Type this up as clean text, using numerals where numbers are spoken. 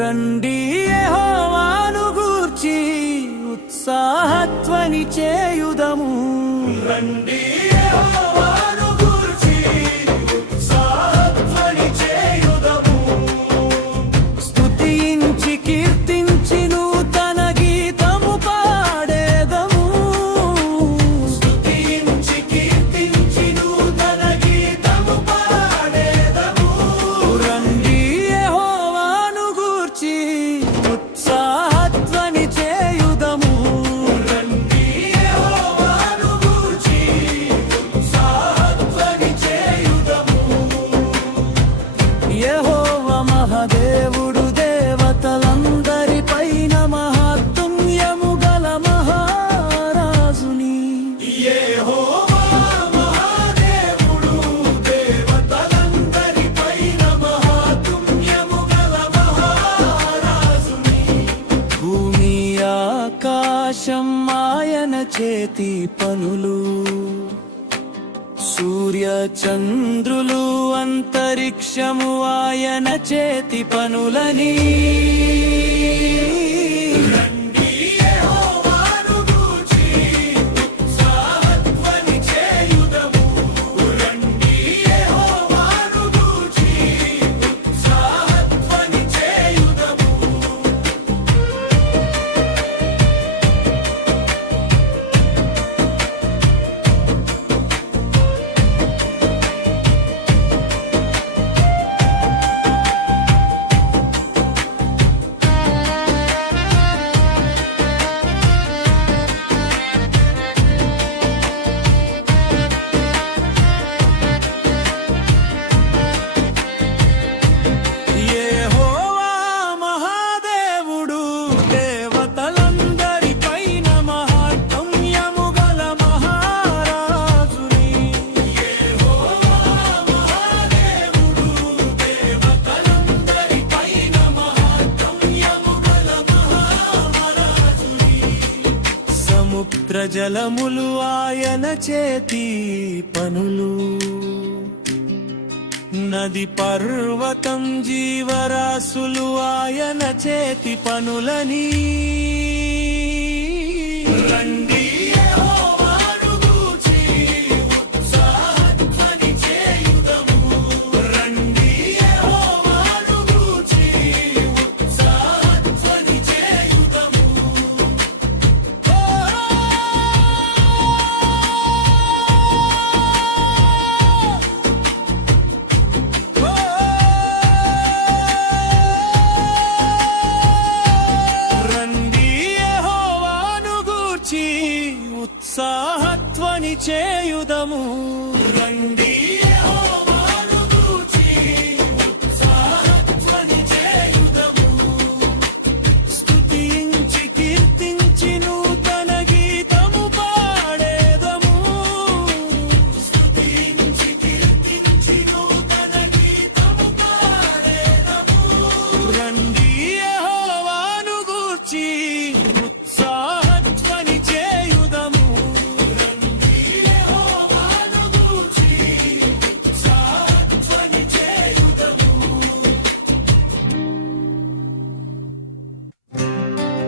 రండి యెహోవాను గూర్చి ఉత్సాహధ్వని చేయుదము. రండి యెహోవాను గూర్చి ఉత్సాహధ్వని చేయుదము. స్తుతించి కీర్తించి నూతన గీతము పాడేదము. స్తుతించి కీర్తించి నూతన గీతము పాడేదము. రండి యెహోవాను గూర్చి ఉత్సాహధ్వని చేయుదము. రండి యెహోవాను గూర్చి ఉత్సాహధ్వని చేయుదము. యెహోవా మహాదేవుడు, దేవతలందరిపైన మహాత్మ్యము గల మహారాజుని. యెహోవా మహాదేవుడు, దేవతలందరిపైన మహాత్మ్యము గల మహారాజుని. భూమి ఆకాశం ఆయన చేతి పనులు, సూర్య చంద్రులు అంతరిక్షము ఆయన చేతి పనులని. రండి యెహోవాను గూర్చి ఉత్సాహధ్వని చేయుదము. రండి యెహోవాను గూర్చి ఉత్సాహధ్వని చేయుదము. యెహోవా మహాదేవుడు, దేవతలందరిపైన మహాత్మ్యము గల మహారాజుని. యెహోవా మహాదేవుడు, దేవతలందరిపైన మహాత్మ్యము గల మహారాజుని. సముద్ర జలములు ఆయన చేతి పనులు, నది పర్వతం జీవరాశులు ఆయన చేతి పనులని. రండి యెహోవాను గూర్చి ఉత్సాహధ్వని చేయుదము. రండి యెహోవాను గూర్చి ఉత్సాహధ్వని చేయుదము. రండి యెహోవాను గూర్చి ఉత్సాహధ్వని చేయుదము.